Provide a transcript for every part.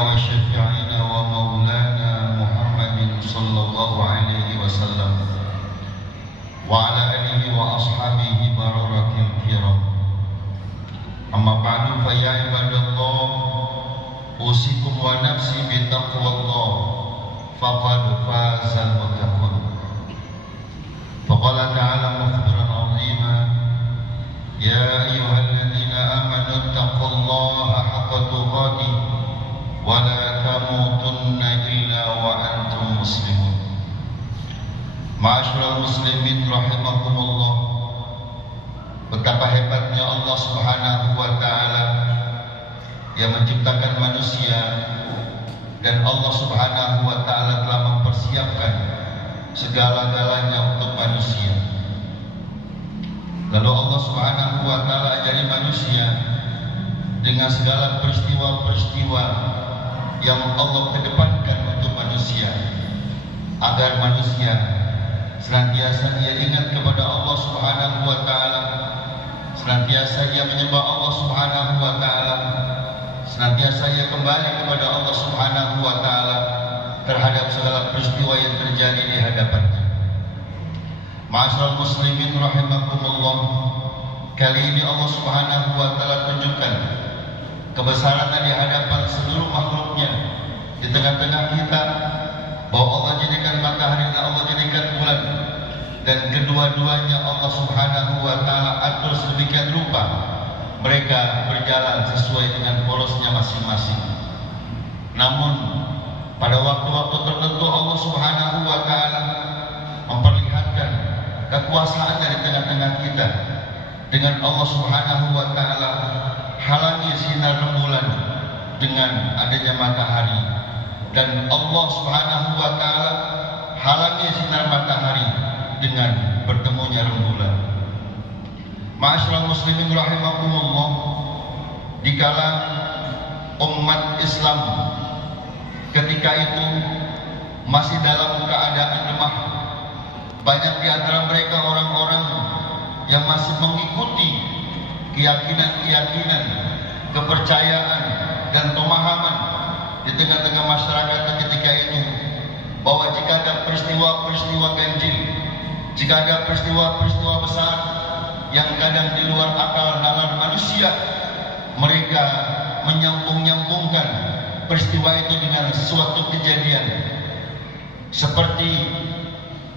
وشفيعنا ومولانا محمد صلى الله عليه وسلم وعلى آله وأصحابه بررة الكرام. أما بعد فيا عباد الله أوصيكم ونفسي بتقوى الله فقد فاز المتقون. فقال تعالى مخبرا عظيما: يا أيها الذين آمنوا اتقوا الله حق تقاته ولا تموتن إلا وأنتم مسلمون. Ma'asyiral muslimin rahimakumullah. Betapa hebatnya Allah Subhanahu wa taala yang menciptakan manusia, dan Allah Subhanahu wa taala telah mempersiapkan segala-galanya untuk manusia. Lalu Allah Subhanahu wa taala ajari manusia dengan segala peristiwa-peristiwa yang Allah kedepankan untuk manusia, agar manusia senantiasa ia ingat kepada Allah Subhanahu wa taala, senantiasa ia menyembah Allah Subhanahu wa taala, senantiasa ia kembali kepada Allah Subhanahu wa taala terhadap segala peristiwa yang terjadi di hadapannya. Ma'asyiral muslimin rahimakumullah. Kali ini Allah Subhanahu wa taala tunjukkan kebesarannya di hadapan seluruh makhluknya, di tengah-tengah kita, bahwa Allah jadikan matahari dan Allah jadikan bulan, dan kedua-duanya Allah Subhanahu wa taala atur sedemikian rupa mereka berjalan sesuai dengan porosnya masing-masing. Namun pada waktu-waktu tertentu Allah Subhanahu wa taala memperlihatkan kekuasaannya di tengah-tengah kita dengan Allah Subhanahu wa taala halangi sinar rembulan dengan adanya matahari, dan Allah Subhanahu wa taala halangi sinar matahari dengan bertemunya rembulan. Ma'asyiral muslimin rahimakumullah, dikala umat Islam ketika itu masih dalam keadaan lemah, banyak di antara mereka orang-orang yang masih mengikuti keyakinan, kepercayaan dan pemahaman di tengah-tengah masyarakat ketika itu, bahwa jika ada peristiwa-peristiwa ganjil, jika ada peristiwa-peristiwa besar yang kadang di luar akal nalar manusia, mereka menyambung-nyambungkan peristiwa itu dengan suatu kejadian seperti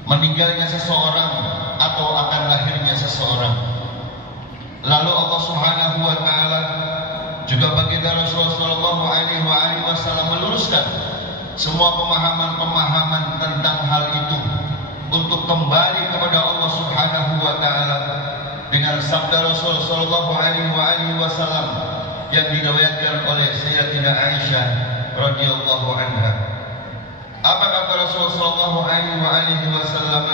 meninggalnya seseorang atau akan lahirnya seseorang. Lalu Allah Subhanahu wa taala juga baginda Rasulullah sallallahu alaihi wasallam meluruskan semua pemahaman-pemahaman tentang hal itu untuk kembali kepada Allah Subhanahu wa taala dengan sabda Rasulullah sallallahu alaihi wasallam yang diriwayatkan oleh Sayyidatina Aisyah radhiyallahu anha. Apa kata Rasulullah sallallahu alaihi wasallam?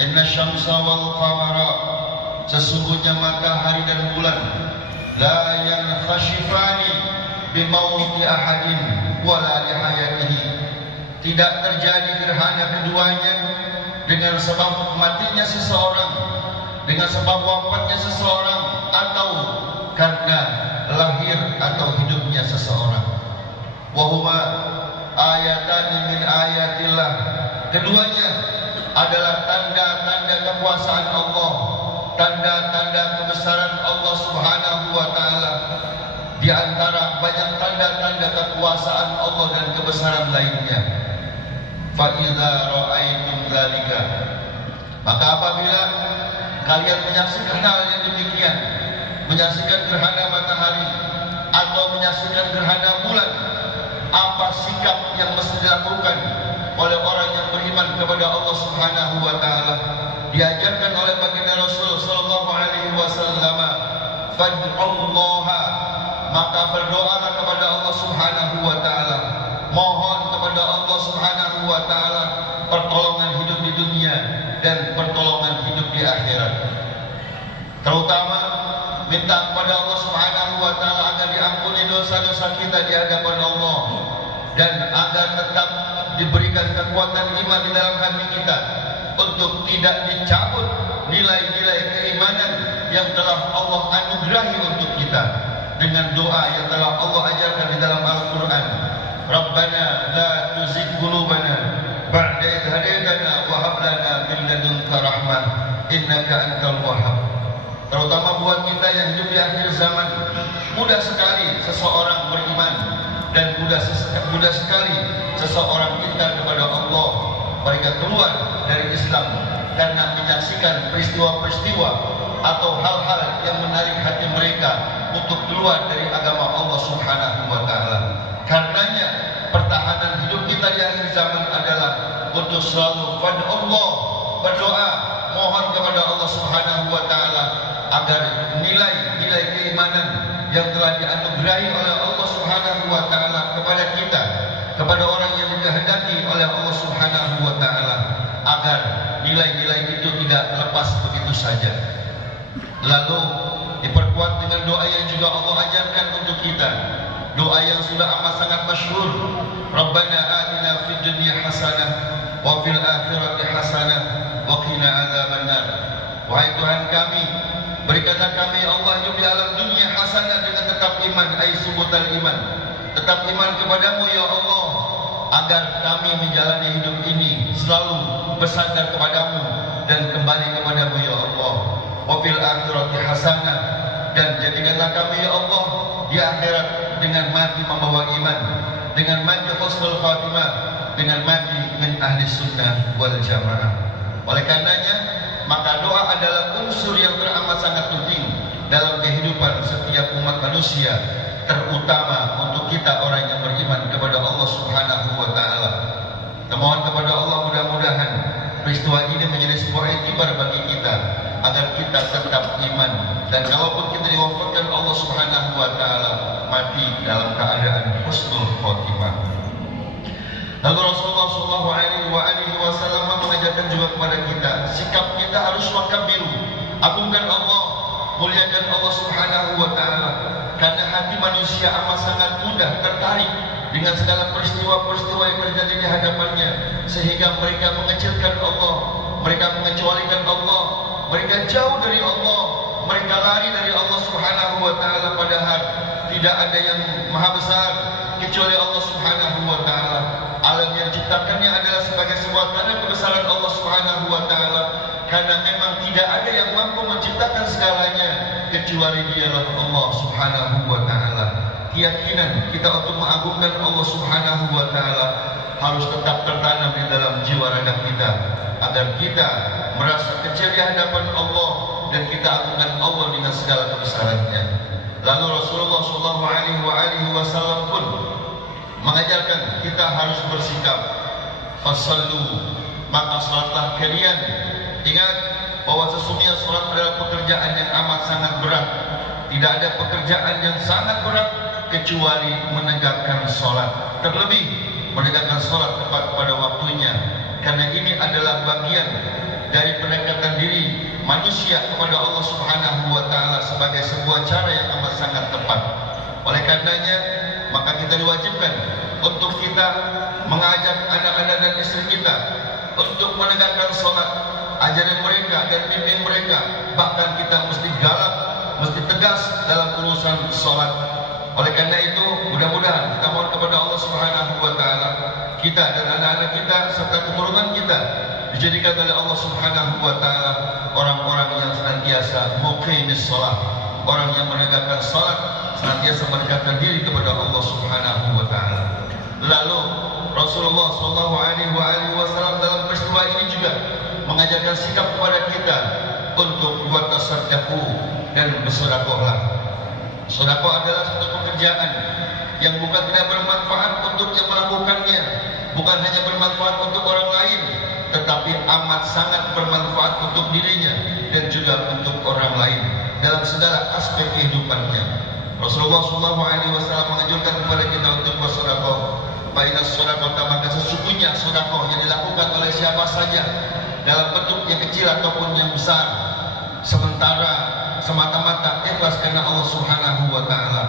Inna syamsa wal qamara, sesungguhnya matahari dan bulan, la yankhashifani bimauti ahadin wala lihayatihi, tidak terjadi gerhana keduanya dengan sebab matinya seseorang, dengan sebab wafatnya seseorang, atau karena lahir atau hidupnya seseorang. Wahuma ayatan min ayatillah, keduanya adalah tanda-tanda kekuasaan Allah, tanda-tanda kebesaran Allah Subhanahu wa taala, di antara banyak tanda-tanda kekuasaan Allah dan kebesaran lainnya. Fa idza ra'aitum dzalika, maka apabila kalian menyaksikan hal yang demikian, menyaksikan gerhana matahari atau menyaksikan gerhana bulan, apa sikap yang mesti dilakukan oleh orang yang beriman kepada Allah Subhanahu wa taala? Diajarkan oleh baginda Rasul sallallahu alaihi wasallam, fad'ullaha, maka berdoalah kepada Allah Subhanahu wa taala, mohon kepada Allah Subhanahu wa taala pertolongan hidup di dunia dan pertolongan hidup di akhirat. Terutama minta kepada Allah Subhanahu wa taala agar diampuni dosa-dosa kita di hadapan Allah, dan agar tetap diberikan kekuatan iman di dalam hati kita untuk tidak dicabut nilai-nilai keimanan yang telah Allah anugerahi untuk kita dengan doa yang telah Allah ajarkan di dalam Al-Quran. Rabbana la tuzigh qulubana ba'da idh hadaytana wa hab lana min ladunka rahmah innaka antal wahhab. Terutama buat kita yang hidup di akhir zaman, mudah sekali seseorang beriman dan mudah sekali seseorang minta kepada Allah mereka keluar dari Islam karena menyaksikan peristiwa-peristiwa atau hal-hal yang menarik hati mereka untuk keluar dari agama Allah Subhanahu wa taala. Karenanya pertahanan hidup kita di akhir zaman adalah untuk selalu pada Allah berdoa, mohon kepada Allah Subhanahu wa taala agar nilai-nilai keimanan yang telah dianugerahi oleh Allah Subhanahu wa taala kepada kita, kepada orang yang dikehendaki oleh Allah Subhanahu wa taala, agar nilai-nilai itu tidak lepas begitu saja. Lalu diperkuat dengan doa yang juga Allah ajarkan untuk kita, doa yang sudah amat sangat masyhur, Rabbana atina fid dunya hasanah wa fil akhirati hasanah wa qina adzabannar. Wahai Tuhan kami, berikanlah kami Allah hidup di alam dunia hasanah dengan tetap iman, ai subutal iman, tetap iman kepadamu ya Allah, agar kami menjalani hidup ini selalu bersandar kepadamu dan kembali kepadamu ya Allah. Wa fil akhirati hasanah, dan jadikanlah kami ya Allah di akhirat dengan mati membawa iman, dengan mati husnul khatimah, dengan mati min ahli sunnah wal jamaah. Oleh karenanya maka doa adalah unsur yang teramat sangat penting dalam kehidupan setiap umat manusia, terutama untuk kita orang yang beriman kepada Allah Subhanahu wa taala. Mohon kepada Allah mudah-mudahan peristiwa ini menjadi sebuah iktibar bagi kita agar kita tetap iman, dan kalaupun kita diwafatkan Allah Subhanahu wa taala mati dalam keadaan husnul khotimah. Lalu Rasulullah sallallahu alaihi wasallam mengajarkan juga kepada kita, sikap kita harus wakabiru, agungkan Allah, muliakan Allah Subhanahu wa taala, karena hati manusia amat sangat mudah tertarik dengan segala peristiwa-peristiwa yang terjadi di hadapannya, sehingga mereka mengecilkan Allah, mereka mengecualikan Allah, mereka jauh dari Allah, mereka lari dari Allah Subhanahu wa taala, padahal tidak ada yang maha besar kecuali Allah Subhanahu wa taala. Alam yang diciptakannya adalah sebagai sebuah tanda kebesaran Allah Subhanahu wa taala, karena memang tidak ada yang mampu menciptakan segalanya kecuali Dialah Allah Subhanahu wa taala. Keyakinan kita untuk mengagungkan Allah Subhanahu wa taala harus tetap tertanam di dalam jiwa raga kita, agar kita merasa kecil di hadapan Allah dan kita agungkan Allah dengan segala kebesarannya. Lalu Rasulullah sallallahu alaihi wasallam pun mengajarkan kita harus bersikap fasallu, maka salatlah kalian. Ingat bahwa sesungguhnya salat adalah pekerjaan yang amat sangat berat. Tidak ada pekerjaan yang sangat berat kecuali menegakkan salat, terlebih menegakkan salat tepat pada waktunya, karena ini adalah bagian dari pendekatan diri manusia kepada Allah Subhanahu wa taala sebagai sebuah cara yang amat sangat tepat. Oleh karenanya maka kita diwajibkan untuk kita mengajak anak-anak dan istri kita untuk menegakkan sholat, ajaran mereka dan bimbing mereka. Bahkan kita mesti galak, mesti tegas dalam urusan sholat. Oleh karena itu mudah-mudahan kita mohon kepada Allah Subhanahu wa taala, kita dan anak-anak kita serta keturunan kita dijadikan oleh Allah Subhanahu wa taala orang-orang yang senantiasa muqimis sholat, orang yang menegakkan sholat, senantiasa mendekatkan diri kepada Allah Subhanahu wa taala. Lalu Rasulullah sallallahu alaihi wasallam dalam peristiwa ini juga mengajarkan sikap kepada kita untuk bertasaddaqu dan bersedekahlah. Sedekah adalah satu pekerjaan yang bukan tidak bermanfaat untuk yang melakukannya, bukan hanya bermanfaat untuk orang lain, tetapi amat sangat bermanfaat untuk dirinya dan juga untuk orang lain dalam segala aspek kehidupannya. Rasulullah SAW menganjurkan kepada kita untuk bersedekah. Baina sedekah, maka sesungguhnya sedekah yang dilakukan oleh siapa saja dalam bentuk yang kecil ataupun yang besar, sementara semata-mata ikhlas karena Allah Subhanahu wa taala,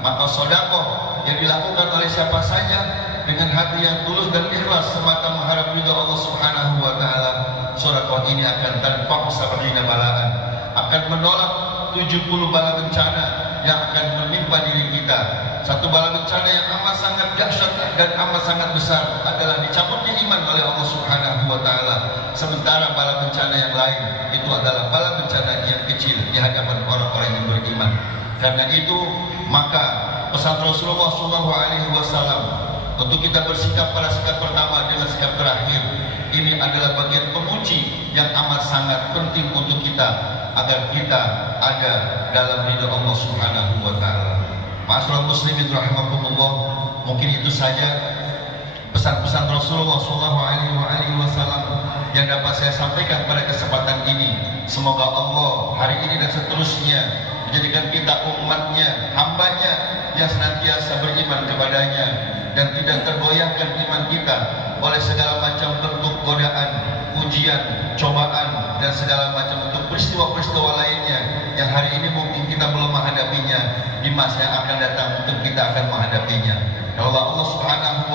maka sedekah yang dilakukan oleh siapa saja dengan hati yang tulus dan ikhlas semata mengharap ridha Allah Subhanahu wa taala, sedekah ini akan tanpa sab'ina balaan, akan menolak 70 bala bencana yang akan menimpa diri kita. Satu bala bencana yang amat sangat dahsyat dan amat sangat besar adalah dicabutnya iman oleh Allah Subhanahu wa taala. Sementara bala bencana yang lain itu adalah bala bencana yang kecil di hadapan orang-orang yang beriman. Karena itu maka pesan Rasulullah SAW untuk kita bersikap pada sikap pertama dengan sikap terakhir ini adalah bagian penguji yang amat sangat penting untuk kita agar kita ada dalam ridha Allah Subhanahu wa taala. Ma'asyiral muslimin rahimakumullah, mungkin itu saja pesan-pesan Rasulullah SAW yang dapat saya sampaikan pada kesempatan ini. Semoga Allah hari ini dan seterusnya menjadikan kita umatnya, hambanya yang senantiasa beriman kepadanya dan tidak tergoyahkan iman kita oleh segala macam bentuk godaan, ujian, cobaan dan segala macam bentuk peristiwa-peristiwa lainnya yang hari ini mungkin kita belum menghadapinya, di masa yang akan datang mungkin kita akan menghadapinya. Ya Allah,